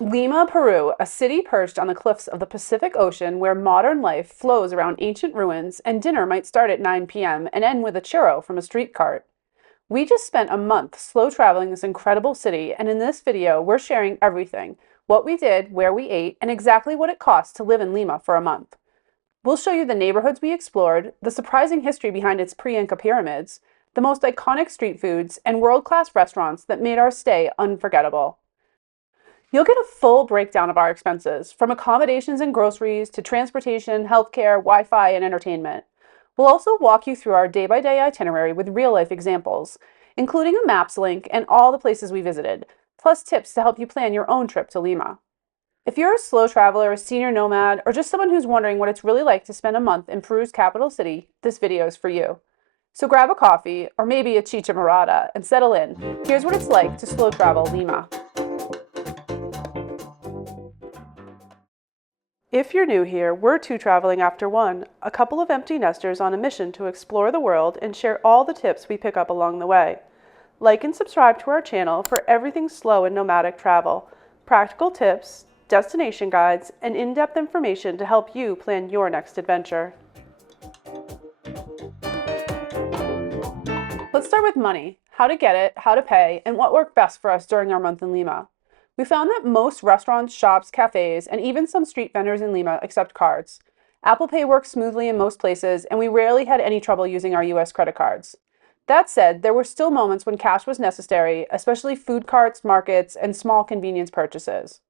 Lima, Peru, a city perched on the cliffs of the Pacific Ocean where modern life flows around ancient ruins and dinner might start at 9 p.m. and end with a churro from a street cart. We just spent a month slow traveling this incredible city, and in this video, we're sharing everything: what we did, where we ate, and exactly what it costs to live in Lima for a month. We'll show you the neighborhoods we explored, the surprising history behind its pre-Inca pyramids, the most iconic street foods, and world-class restaurants that made our stay unforgettable. You'll get a full breakdown of our expenses, from accommodations and groceries to transportation, healthcare, Wi-Fi, and entertainment. We'll also walk you through our day-by-day itinerary with real-life examples, including a maps link and all the places we visited, plus tips to help you plan your own trip to Lima. If you're a slow traveler, a senior nomad, or just someone who's wondering what it's really like to spend a month in Peru's capital city, this video is for you. So grab a coffee, or maybe a chicha morada, and settle in. Here's what it's like to slow travel Lima. If you're new here, we're two traveling after one, a couple of empty nesters on a mission to explore the world and share all the tips we pick up along the way. Like and subscribe to our channel for everything slow and nomadic travel, practical tips, destination guides, and in-depth information to help you plan your next adventure. Let's start with money: how to get it, how to pay, and what worked best for us during our month in Lima. We found that most restaurants, shops, cafes, and even some street vendors in Lima accept cards. Apple Pay works smoothly in most places, and we rarely had any trouble using our US credit cards. That said, there were still moments when cash was necessary, especially food carts, markets, and small convenience purchases.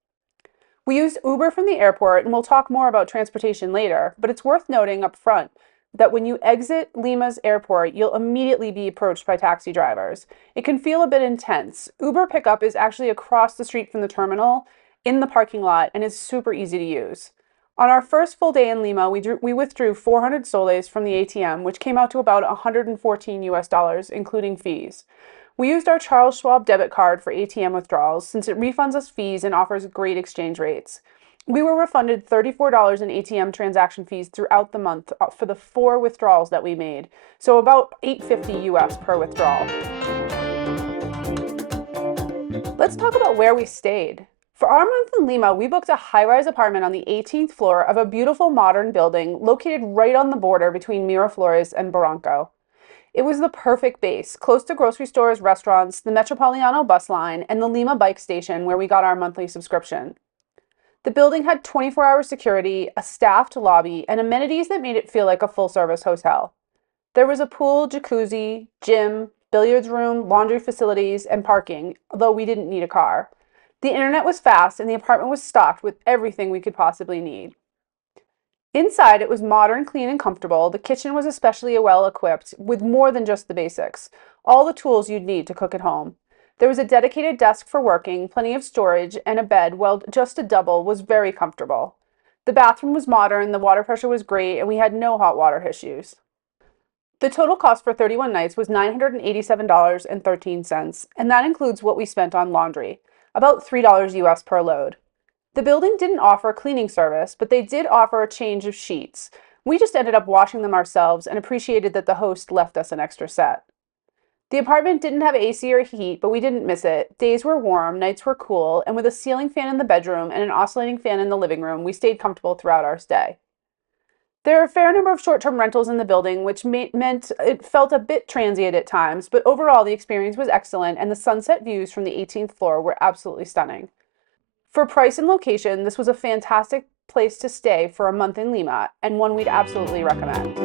We used Uber from the airport, and we'll talk more about transportation later, but it's worth noting up front that when you exit Lima's airport, you'll immediately be approached by taxi drivers. It can feel a bit intense. Uber pickup is actually across the street from the terminal in the parking lot and is super easy to use. On our first full day in Lima, we withdrew 400 soles from the ATM, which came out to about 114 US dollars, including fees. We used our Charles Schwab debit card for ATM withdrawals since it refunds us fees and offers great exchange rates. We were refunded $34 in ATM transaction fees throughout the month for the 4 withdrawals that we made, so about $8.50 US per withdrawal. Let's talk about where we stayed. For our month in Lima, we booked a high-rise apartment on the 18th floor of a beautiful modern building located right on the border between Miraflores and Barranco. It was the perfect base, close to grocery stores, restaurants, the Metropolitano bus line, and the Lima bike station where we got our monthly subscription. The building had 24-hour security, a staffed lobby, and amenities that made it feel like a full-service hotel. There was a pool, jacuzzi, gym, billiards room, laundry facilities, and parking, although we didn't need a car. The internet was fast, and the apartment was stocked with everything we could possibly need. Inside, it was modern, clean, and comfortable. The kitchen was especially well equipped with more than just the basics, all the tools you'd need to cook at home. There was a dedicated desk for working, plenty of storage, and a bed, well, just a double, was very comfortable. The bathroom was modern, the water pressure was great, and we had no hot water issues. The total cost for 31 nights was $987.13, and that includes what we spent on laundry, about $3 US per load. The building didn't offer a cleaning service, but they did offer a change of sheets. We just ended up washing them ourselves and appreciated that the host left us an extra set. The apartment didn't have AC or heat, but we didn't miss it. Days were warm, nights were cool, and with a ceiling fan in the bedroom and an oscillating fan in the living room, we stayed comfortable throughout our stay. There are a fair number of short-term rentals in the building, which meant it felt a bit transient at times, but overall the experience was excellent, and the sunset views from the 18th floor were absolutely stunning. For price and location, this was a fantastic place to stay for a month in Lima, and one we'd absolutely recommend.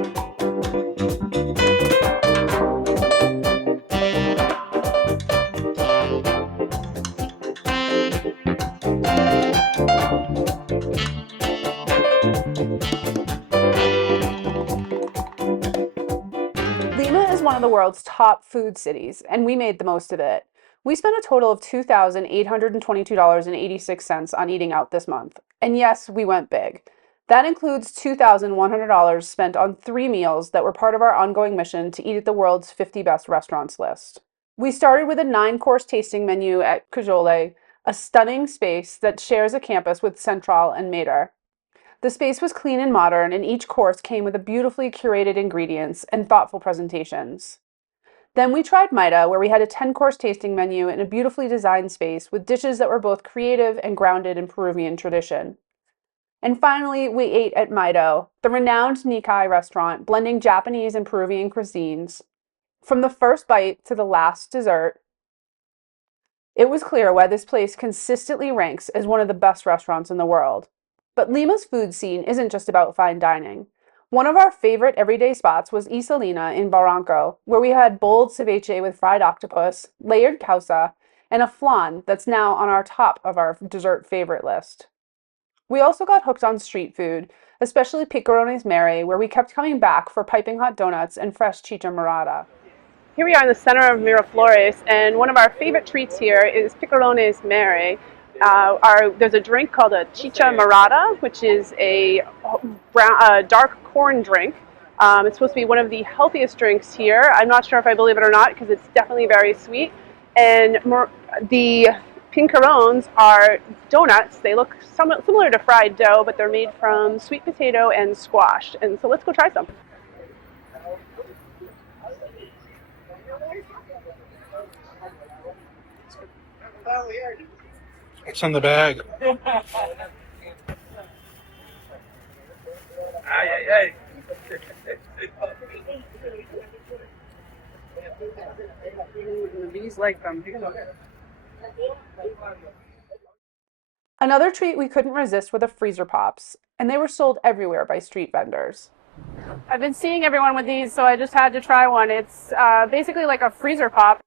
Lima is one of the world's top food cities, and we made the most of it. We spent a total of $2,822.86 on eating out this month. And yes, we went big. That includes $2,100 spent on 3 meals that were part of our ongoing mission to eat at the world's 50 best restaurants list. We started with a 9-course tasting menu at Cajole, a stunning space that shares a campus with Central and Mater. The space was clean and modern, and each course came with a beautifully curated ingredients and thoughtful presentations. Then we tried Maida, where we had a 10-course tasting menu in a beautifully designed space with dishes that were both creative and grounded in Peruvian tradition. And finally, we ate at Maido, the renowned Nikkei restaurant blending Japanese and Peruvian cuisines. From the first bite to the last dessert, it was clear why this place consistently ranks as one of the best restaurants in the world. But Lima's food scene isn't just about fine dining. One of our favorite everyday spots was Isolina in Barranco, where we had bold ceviche with fried octopus, layered causa, and a flan that's now on our top of our dessert favorite list. We also got hooked on street food, especially picarones Mary, where we kept coming back for piping hot donuts and fresh chicha morada. Here we are in the center of Miraflores, and one of our favorite treats here is picarones Mary. There's a drink called a chicha morada, which is a dark corn drink. It's supposed to be one of the healthiest drinks here. I'm not sure if I believe it or not because it's definitely very sweet. And the picarones are donuts. They look somewhat similar to fried dough, but they're made from sweet potato and squash. And so let's go try some. It's on the bag. The bees like them. Another treat we couldn't resist were the freezer pops, and they were sold everywhere by street vendors. I've been seeing everyone with these, so I just had to try one. It's basically like a freezer pop,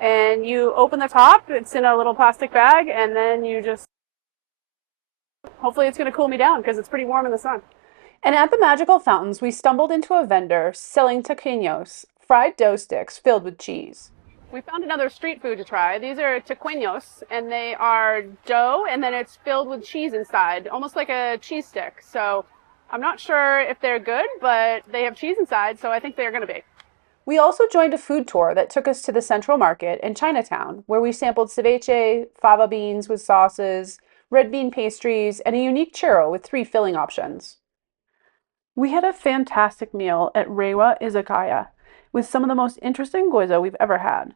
and you open the top, it's in a little plastic bag, and then you just, hopefully it's going to cool me down because it's pretty warm in the sun. And at the magical fountains, we stumbled into a vendor selling taquinos, fried dough sticks filled with cheese. We found another street food to try. These are taquinos, and they are dough, and then it's filled with cheese inside, almost like a cheese stick. So I'm not sure if they're good, but they have cheese inside, so I think they're going to be. We also joined a food tour that took us to the Central Market in Chinatown, where we sampled ceviche, fava beans with sauces, red bean pastries, and a unique churro with 3 filling options. We had a fantastic meal at Reiwa Izakaya with some of the most interesting gyoza we've ever had,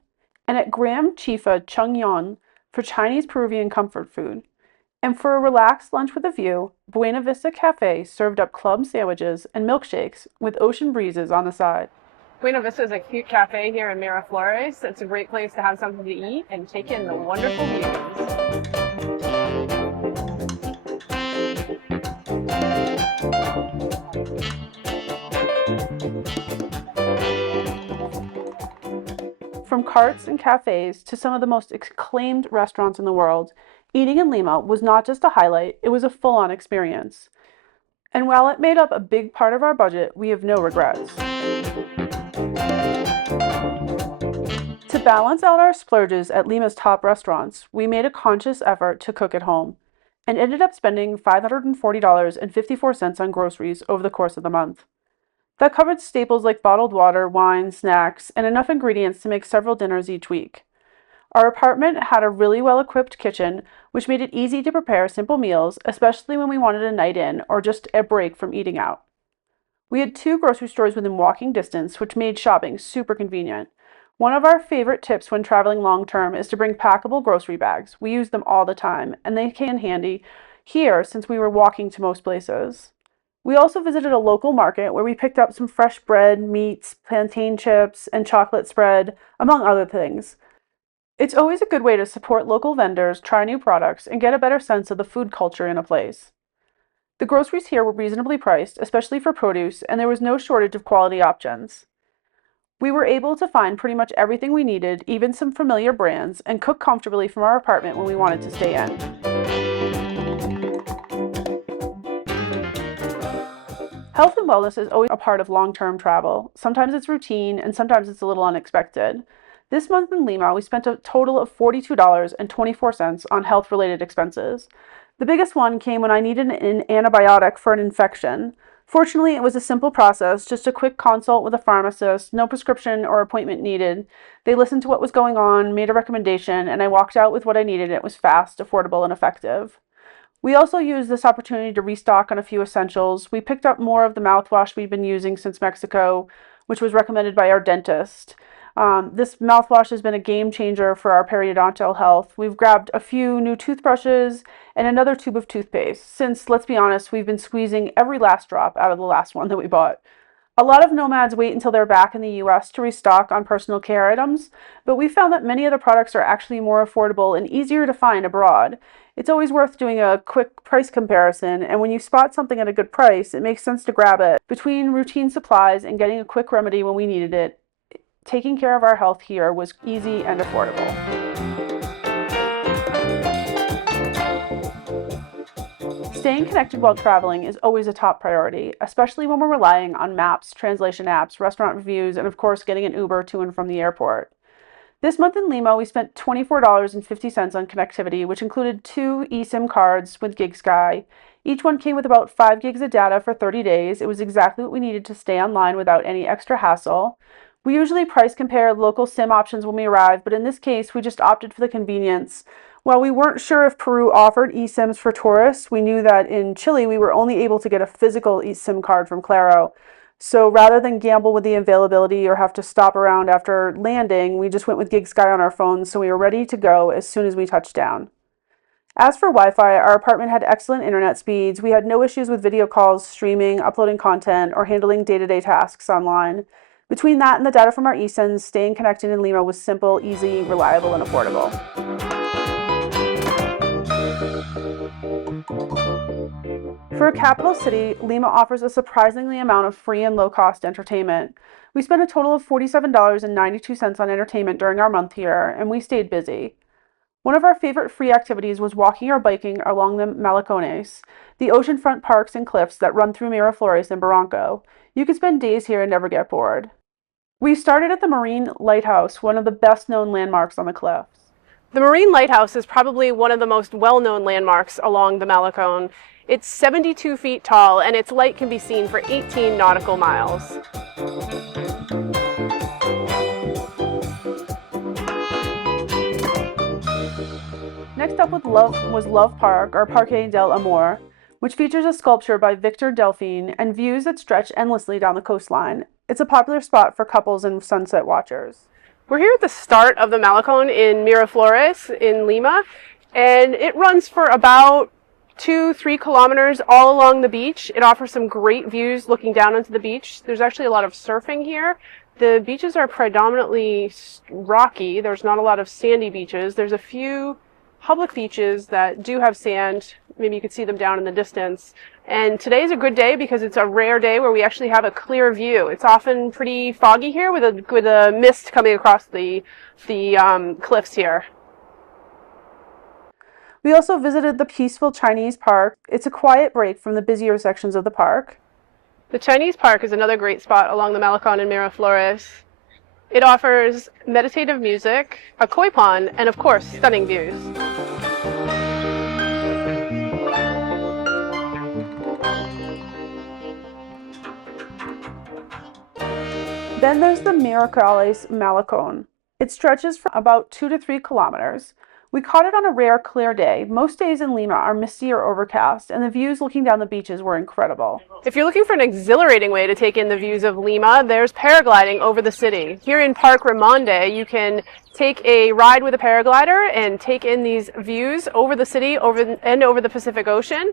and at Graham Chifa Chungyon for Chinese Peruvian comfort food. And for a relaxed lunch with a view, Buena Vista Cafe served up club sandwiches and milkshakes with ocean breezes on the side. Buena Vista is a cute cafe here in Miraflores. It's a great place to have something to eat and take in the wonderful views. From carts and cafes to some of the most acclaimed restaurants in the world, eating in Lima was not just a highlight, it was a full-on experience. And while it made up a big part of our budget, we have no regrets. To balance out our splurges at Lima's top restaurants, we made a conscious effort to cook at home and ended up spending $540.54 on groceries over the course of the month. That covered staples like bottled water, wine, snacks, and enough ingredients to make several dinners each week. Our apartment had a really well-equipped kitchen, which made it easy to prepare simple meals, especially when we wanted a night in or just a break from eating out. We had 2 grocery stores within walking distance, which made shopping super convenient. One of our favorite tips when traveling long-term is to bring packable grocery bags. We use them all the time, and they came in handy here since we were walking to most places. We also visited a local market where we picked up some fresh bread, meats, plantain chips, and chocolate spread, among other things. It's always a good way to support local vendors, try new products, and get a better sense of the food culture in a place. The groceries here were reasonably priced, especially for produce, and there was no shortage of quality options. We were able to find pretty much everything we needed, even some familiar brands, and cook comfortably from our apartment when we wanted to stay in. Health and wellness is always a part of long-term travel. Sometimes it's routine, and sometimes it's a little unexpected. This month in Lima, we spent a total of $42.24 on health-related expenses. The biggest one came when I needed an antibiotic for an infection. Fortunately, it was a simple process, just a quick consult with a pharmacist, no prescription or appointment needed. They listened to what was going on, made a recommendation, and I walked out with what I needed. It was fast, affordable, and effective. We also used this opportunity to restock on a few essentials. We picked up more of the mouthwash we've been using since Mexico, which was recommended by our dentist. This mouthwash has been a game changer for our periodontal health. We've grabbed a few new toothbrushes and another tube of toothpaste, since, let's be honest, we've been squeezing every last drop out of the last one that we bought. A lot of nomads wait until they're back in the US to restock on personal care items, but we found that many of the products are actually more affordable and easier to find abroad. It's always worth doing a quick price comparison, and when you spot something at a good price, it makes sense to grab it. Between routine supplies and getting a quick remedy when we needed it, taking care of our health here was easy and affordable. Staying connected while traveling is always a top priority, especially when we're relying on maps, translation apps, restaurant reviews, and of course getting an Uber to and from the airport. This month in Lima, we spent $24.50 on connectivity, which included 2 eSIM cards with GigSky. Each one came with about 5 gigs of data for 30 days. It was exactly what we needed to stay online without any extra hassle. We usually price compare local SIM options when we arrive, but in this case, we just opted for the convenience. While we weren't sure if Peru offered eSIMs for tourists, we knew that in Chile we were only able to get a physical eSIM card from Claro. So rather than gamble with the availability or have to stop around after landing, we just went with GigSky on our phones, so we were ready to go as soon as we touched down. As for Wi-Fi, our apartment had excellent internet speeds. We had no issues with video calls, streaming, uploading content, or handling day-to-day tasks online. Between that and the data from our eSIMs, staying connected in Lima was simple, easy, reliable, and affordable. For a capital city, Lima offers a surprisingly amount of free and low-cost entertainment. We spent a total of $47.92 on entertainment during our month here, and we stayed busy. One of our favorite free activities was walking or biking along the Malecones, the oceanfront parks and cliffs that run through Miraflores and Barranco. You could spend days here and never get bored. We started at the Marine Lighthouse, one of the best-known landmarks on the cliffs. The Marine Lighthouse is probably one of the most well-known landmarks along the Malecón. It's 72 feet tall, and its light can be seen for 18 nautical miles. Next up was Love Park, or Parque del Amor, which features a sculpture by Victor Delphine and views that stretch endlessly down the coastline. It's a popular spot for couples and sunset watchers. We're here at the start of the Malecón in Miraflores in Lima, and it runs for about 2-3 kilometers all along the beach. It offers some great views looking down onto the beach. There's actually a lot of surfing here. The beaches are predominantly rocky. There's not a lot of sandy beaches. There's a few public beaches that do have sand. Maybe you could see them down in the distance. And today's a good day because it's a rare day where we actually have a clear view. It's often pretty foggy here with a mist coming across the cliffs here. We also visited the peaceful Chinese park. It's a quiet break from the busier sections of the park. The Chinese park is another great spot along the Malecón in Miraflores. It offers meditative music, a koi pond, and of course, stunning views. Then there's the Miraflores Malecón. It stretches for about 2 to 3 kilometers. We caught it on a rare, clear day. Most days in Lima are misty or overcast, and the views looking down the beaches were incredible. If you're looking for an exhilarating way to take in the views of Lima, there's paragliding over the city. Here in Parque Remonde, you can take a ride with a paraglider and take in these views over the city over the Pacific Ocean.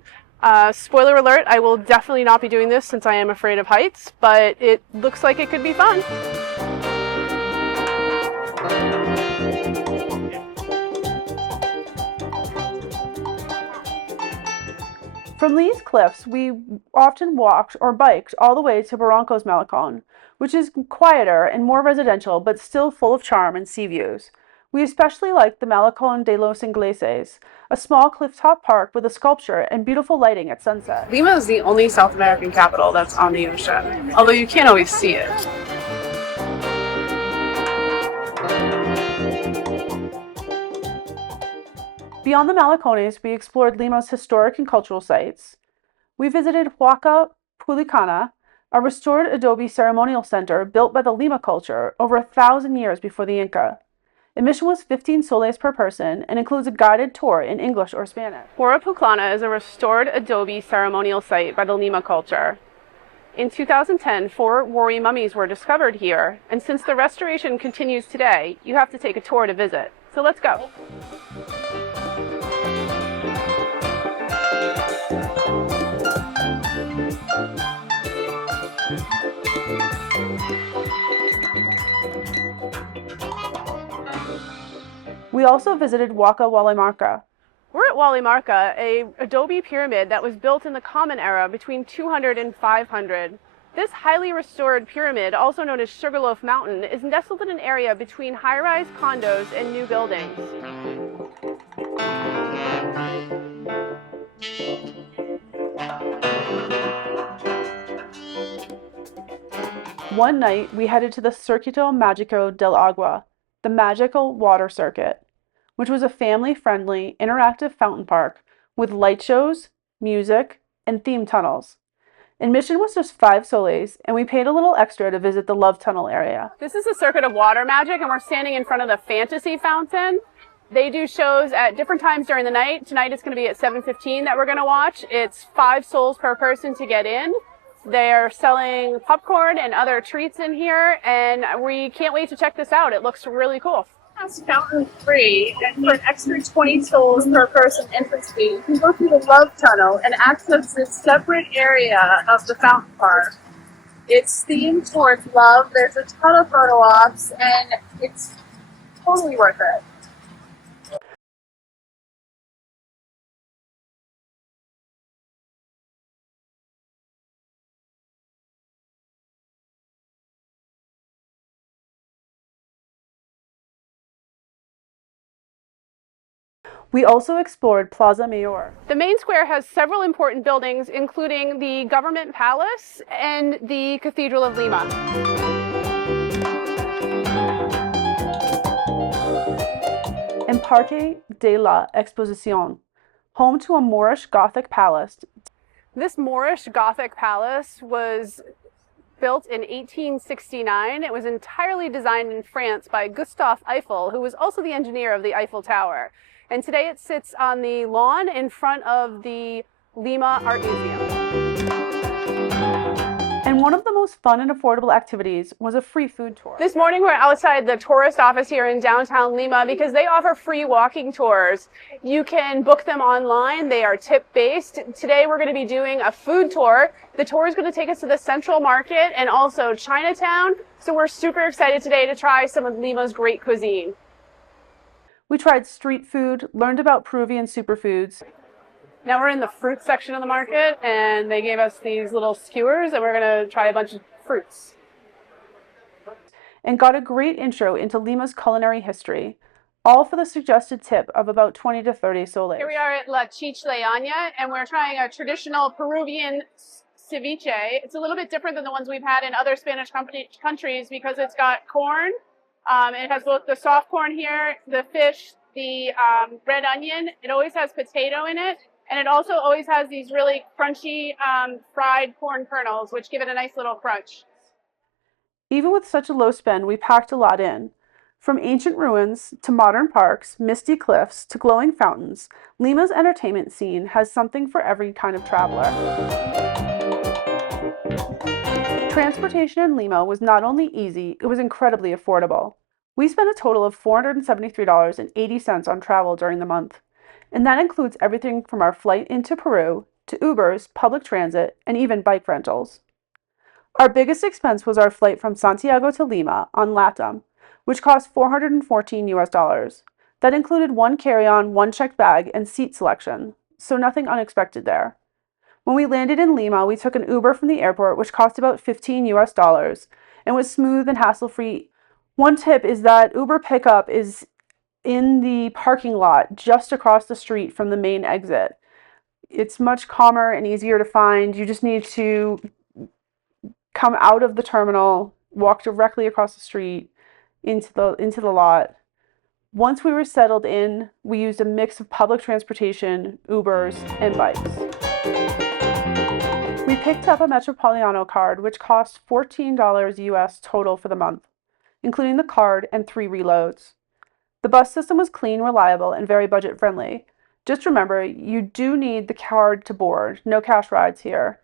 Spoiler alert, I will definitely not be doing this since I am afraid of heights, but it looks like it could be fun. From these cliffs, we often walked or biked all the way to Barranco's Malecón, which is quieter and more residential, but still full of charm and sea views. We especially liked the Malecón de los Ingleses, a small clifftop park with a sculpture and beautiful lighting at sunset. Lima is the only South American capital that's on the ocean, although you can't always see it. Beyond the Malecones, we explored Lima's historic and cultural sites. We visited Huaca Pulicana, a restored adobe ceremonial center built by the Lima culture over 1,000 years before the Inca. Admission was 15 soles per person and includes a guided tour in English or Spanish. Huaca Pulicana is a restored adobe ceremonial site by the Lima culture. In 2010, 4 Wari mummies were discovered here, and since the restoration continues today, you have to take a tour to visit. So let's go. We also visited Waka Walimarca. We're at Walimarca, a adobe pyramid that was built in the Common Era between 200 and 500. This highly restored pyramid, also known as Sugarloaf Mountain, is nestled in an area between high-rise condos and new buildings. One night, we headed to the Circuito Magico del Agua, the magical water circuit, which was a family-friendly, interactive fountain park with light shows, music, and themed tunnels. Admission was just 5 soles, and we paid a little extra to visit the Love Tunnel area. This is the Circuit of Water Magic, and we're standing in front of the Fantasy Fountain. They do shows at different times during the night. Tonight it's going to be at 7:15 that we're going to watch. It's 5 soles per person to get in. They're selling popcorn and other treats in here, and we can't wait to check this out. It looks really cool. It's fountain free, and for an extra 20 souls per person entrance fee, you can go through the Love Tunnel and access this separate area of the fountain park. It's themed towards love. There's a ton of photo ops, and it's totally worth it. We also explored Plaza Mayor. The main square has several important buildings, including the Government Palace and the Cathedral of Lima. And Parque de la Exposición, home to a Moorish Gothic palace. This Moorish Gothic palace was built in 1869. It was entirely designed in France by Gustave Eiffel, who was also the engineer of the Eiffel Tower. And today it sits on the lawn in front of the Lima Art Museum. And one of the most fun and affordable activities was a free food tour. This morning we're outside the tourist office here in downtown Lima because they offer free walking tours. You can book them online. They are tip-based. Today we're going to be doing a food tour. The tour is going to take us to the Central Market and also Chinatown. So we're super excited today to try some of Lima's great cuisine. We tried street food, learned about Peruvian superfoods. Now we're in the fruit section of the market, and they gave us these little skewers, and we're going to try a bunch of fruits. And got a great intro into Lima's culinary history, all for the suggested tip of about 20 to 30 soles. Here we are at La Chichleaña, and we're trying a traditional Peruvian ceviche. It's a little bit different than the ones we've had in other Spanish countries because it's got corn. It has both the soft corn here, the fish, the red onion. It always has potato in it. And it also always has these really crunchy fried corn kernels, which give it a nice little crunch. Even with such a low spend, we packed a lot in. From ancient ruins to modern parks, misty cliffs to glowing fountains, Lima's entertainment scene has something for every kind of traveler. Transportation in Lima was not only easy, it was incredibly affordable. We spent a total of $473.80 on travel during the month, and that includes everything from our flight into Peru to Ubers, public transit, and even bike rentals. Our biggest expense was our flight from Santiago to Lima on LATAM, which cost $414. That included 1 carry-on, 1 checked bag, and seat selection, so nothing unexpected there. When we landed in Lima, we took an Uber from the airport, which cost about $15 and was smooth and hassle-free. One tip is that Uber pickup is in the parking lot just across the street from the main exit. It's much calmer and easier to find. You just need to come out of the terminal, walk directly across the street into the lot. Once we were settled in, we used a mix of public transportation, Ubers, and bikes. We picked up a Metropolitano card, which cost $14 US total for the month, including the card and 3 reloads. The bus system was clean, reliable, and very budget-friendly. Just remember, you do need the card to board. No cash rides here.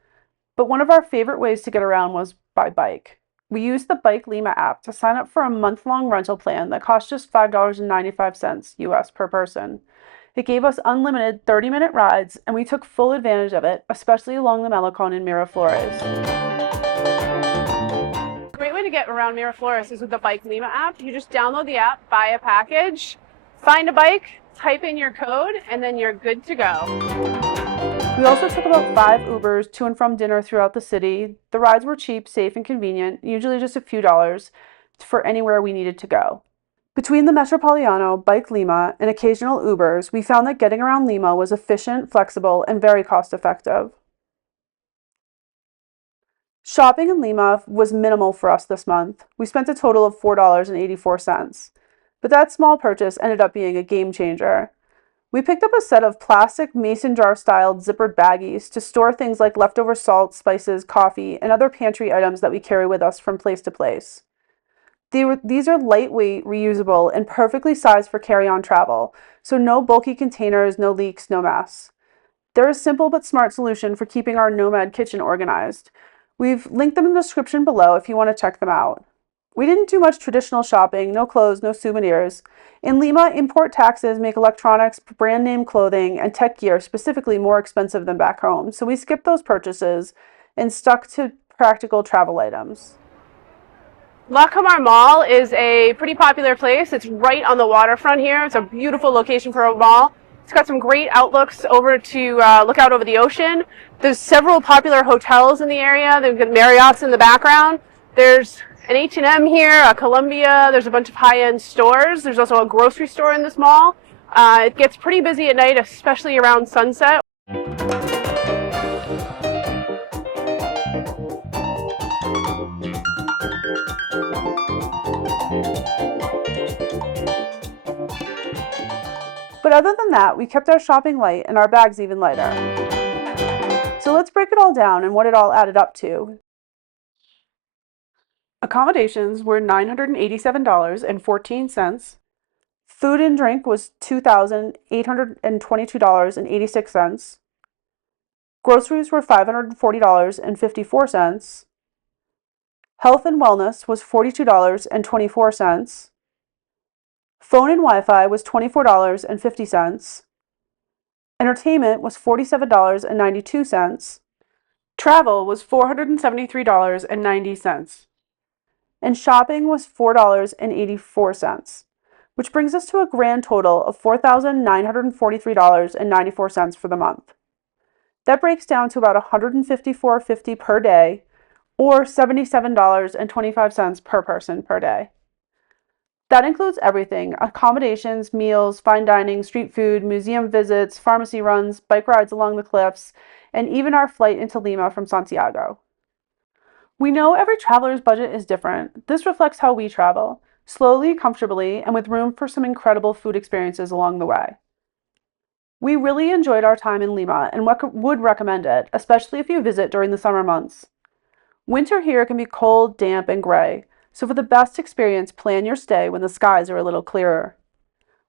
but one of our favorite ways to get around was by bike. We used the Bike Lima app to sign up for a month-long rental plan that cost just $5.95 US per person. It gave us unlimited 30-minute rides, and we took full advantage of it, especially along the Malecón in Miraflores. A great way to get around Miraflores is with the Bike Lima app. You just download the app, buy a package, find a bike, type in your code, and then you're good to go. We also took about 5 Ubers to and from dinner throughout the city. The rides were cheap, safe, and convenient, usually just a few dollars for anywhere we needed to go. Between the Metropolitano, Bike Lima, and occasional Ubers, we found that getting around Lima was efficient, flexible, and very cost-effective. Shopping in Lima was minimal for us this month. We spent a total of $4.84, but that small purchase ended up being a game changer. We picked up a set of plastic mason jar-styled zippered baggies to store things like leftover salt, spices, coffee, and other pantry items that we carry with us from place to place. These are lightweight, reusable, and perfectly sized for carry-on travel, so no bulky containers, no leaks, no mess. They're a simple but smart solution for keeping our nomad kitchen organized. We've linked them in the description below if you want to check them out. We didn't do much traditional shopping, no clothes, no souvenirs. In Lima, import taxes make electronics, brand name clothing, and tech gear specifically more expensive than back home, so we skipped those purchases and stuck to practical travel items. La Camar Mall is a pretty popular place. It's right on the waterfront here. It's a beautiful location for a mall. It's got some great outlooks over to look out over the ocean. There's several popular hotels in the area. They've got Marriott's in the background. There's an H&M here, a Columbia. There's a bunch of high-end stores. There's also a grocery store in this mall. It gets pretty busy at night, especially around sunset. But other than that, we kept our shopping light and our bags even lighter. So let's break it all down and what it all added up to. Accommodations were $987.14. Food and drink was $2,822.86. Groceries were $540.54. Health and wellness was $42.24. Phone and Wi-Fi was $24.50. Entertainment was $47.92. Travel was $473.90. And shopping was $4.84, which brings us to a grand total of $4,943.94 for the month. That breaks down to about $154.50 per day, or $77.25 per person per day. That includes everything: accommodations, meals, fine dining, street food, museum visits, pharmacy runs, bike rides along the cliffs, and even our flight into Lima from Santiago. We know every traveler's budget is different. This reflects how we travel, slowly, comfortably, and with room for some incredible food experiences along the way. We really enjoyed our time in Lima and would recommend it, especially if you visit during the summer months. Winter here can be cold, damp, and gray, so for the best experience, plan your stay when the skies are a little clearer.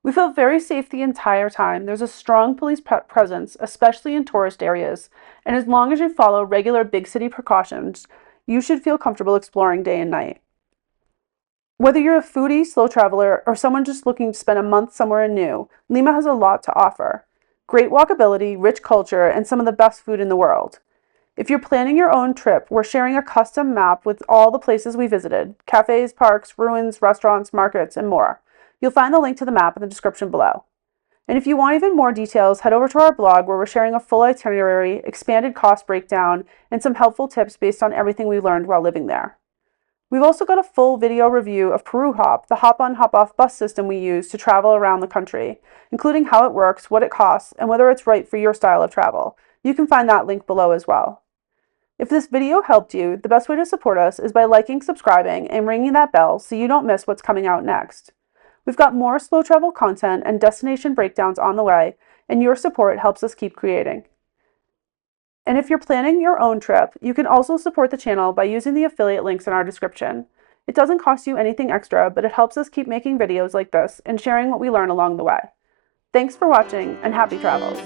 We felt very safe the entire time. There's a strong police presence, especially in tourist areas, and as long as you follow regular big city precautions, you should feel comfortable exploring day and night. Whether you're a foodie, slow traveler, or someone just looking to spend a month somewhere new, Lima has a lot to offer. Great walkability, rich culture, and some of the best food in the world. If you're planning your own trip, we're sharing a custom map with all the places we visited: cafes, parks, ruins, restaurants, markets, and more. You'll find the link to the map in the description below. And if you want even more details, head over to our blog where we're sharing a full itinerary, expanded cost breakdown, and some helpful tips based on everything we learned while living there. We've also got a full video review of Peru Hop, the hop-on, hop-off bus system we use to travel around the country, including how it works, what it costs, and whether it's right for your style of travel. You can find that link below as well. If this video helped you, the best way to support us is by liking, subscribing, and ringing that bell so you don't miss what's coming out next. We've got more slow travel content and destination breakdowns on the way, and your support helps us keep creating. And if you're planning your own trip, you can also support the channel by using the affiliate links in our description. It doesn't cost you anything extra, but it helps us keep making videos like this and sharing what we learn along the way. Thanks for watching, and happy travels!